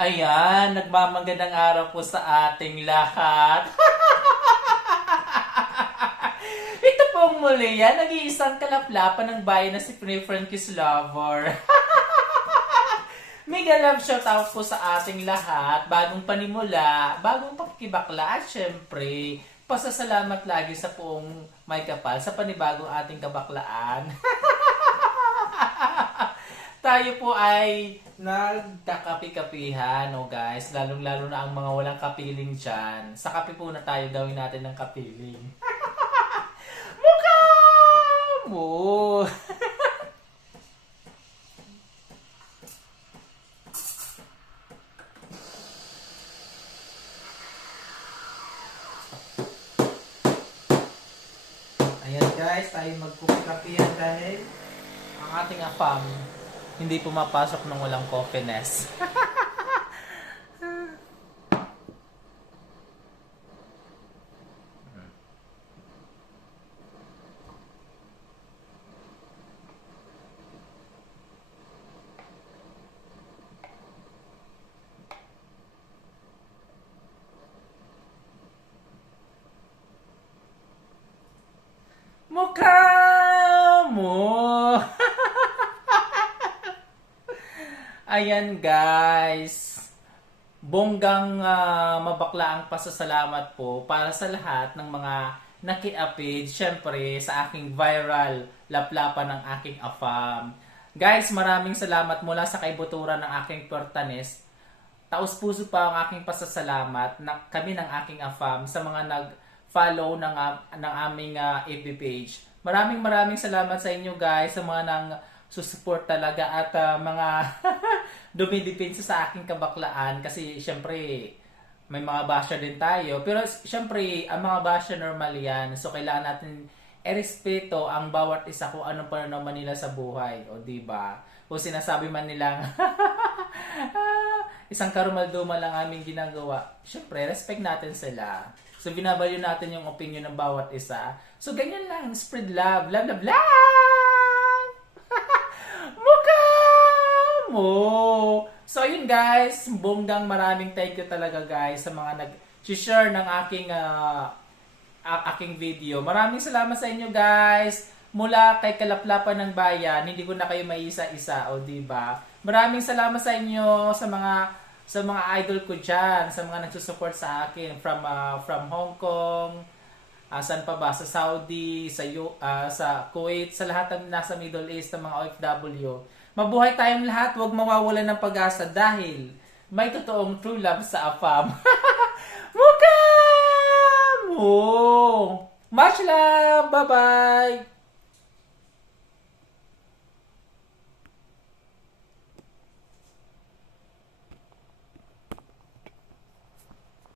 Ayan, nagmamagandang araw po sa ating lahat. Ito pong muli yan, nag-iisang kalaplapan ng bayan na si Prince Frankie's Lover. Mega love shoutout po sa ating lahat. Bagong panimula, bagong pakikibakla at syempre, pasasalamat lagi sa poong may kapal sa panibagong ating kabaklaan. Tayo po ay nagkakapi-kapihan, no guys. Lalong-lalo na ang mga walang kapiling dyan. Sa kape po na tayo gawin natin ng kapiling. Mukha mo! Ayan guys, tayo magkupi-kapihan dahil ang ating afam hindi pumapasok ng walang coffeeness. Mukha mo! Ayan guys, bonggang mabakla ang pasasalamat po para sa lahat ng mga nakiapid, syempre sa aking viral laplapan ng aking afam. Guys, maraming salamat mula sa kaibuturan ng aking Puertanes. Taos-puso pa ang aking pasasalamat na kami ng aking afam sa mga nag-follow ng aming FB page. Maraming salamat sa inyo guys, sa mga nang susupport talaga at mga dumidepensa sa aking kabaklaan kasi syempre may mga basher din tayo. Pero syempre ang mga basher normal yan. So kailangan natin irespeto ang bawat isa kung anong pananaman nila sa buhay. O diba? Kung sinasabi man nilang isang karumaldumal lang aming ginagawa, syempre respect natin sila. So binavalue natin yung opinion ng bawat isa. So ganyan lang, spread love, love, love, love! Mukha mo! So yun guys, bonggang maraming thank you talaga guys sa mga nag-share ng aking video. Maraming salamat sa inyo guys. Mula kay Kalaplapan ng Bayan, hindi ko na kayo maisa-isa, o diba? Maraming salamat sa inyo sa mga idol ko diyan, sa mga nagsusupport sa akin from Hong Kong, saan pa ba? Sa Saudi, sa Kuwait, sa lahat ng nasa Middle East ng mga OFW. Mabuhay tayong lahat, huwag mawawalan ng pag-asa dahil may totoong true love sa AFAM. Mukha mo! Much love! Bye-bye!